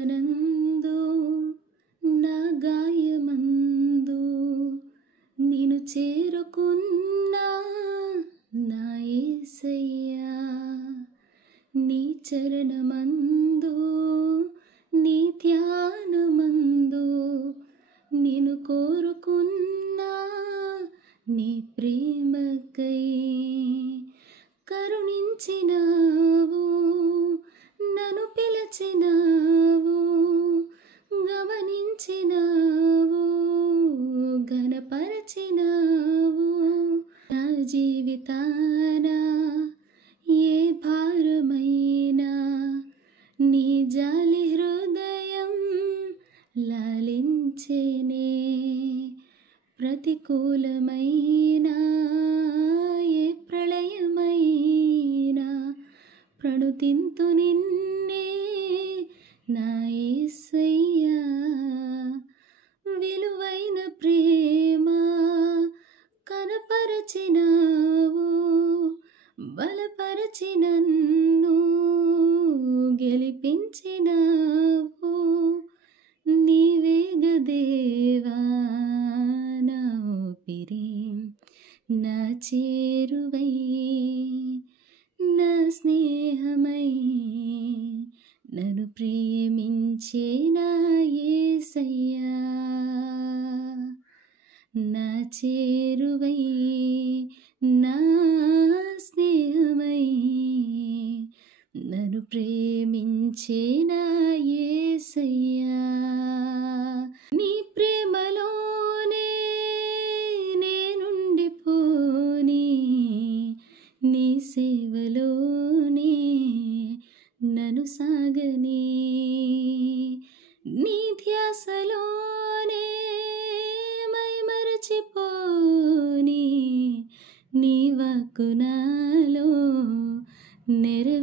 గుండెలనందు నా గాయమందు నిన్ను చేరుకున్నా నా యేసయ్యా, నీ చరణమందు నీ ధ్యానమందు నిన్ను కోరుకున్నా నీ ప్రేమకై కరుణించినావు, నన్ను పిలిచినావు, గమనించినావు, ఘనపరచినావు. నా జీవితాన ఏ భారమైనా నీ జాలి హృదయం లాలించేనే. ప్రతికూలమైనా ఏ ప్రళయమైనా ప్రణుతింతు నిన్నే నా యేసయ్యా. విలువైన ప్రేమ కనపరచినావు, బలపరచి నన్ను గెలిపించినావు. నీవేగ దేవా నా ఊపిరి, నా చేరువై, నా స్నేహమై, నన్ను ప్రేమించే నా యేసయ్యా. నా చేరువై, నా స్నేహమై, నన్ను ప్రేమించే నా యేసయ్యా. నీ ప్రేమలోనే నేనుండిపోని, నీ సేవలోనే నన్ను సాగని, నీ ధ్యాసలోనే మైమరచిపోని, నీ వాక్కు నాలో నెరవేర్చుని.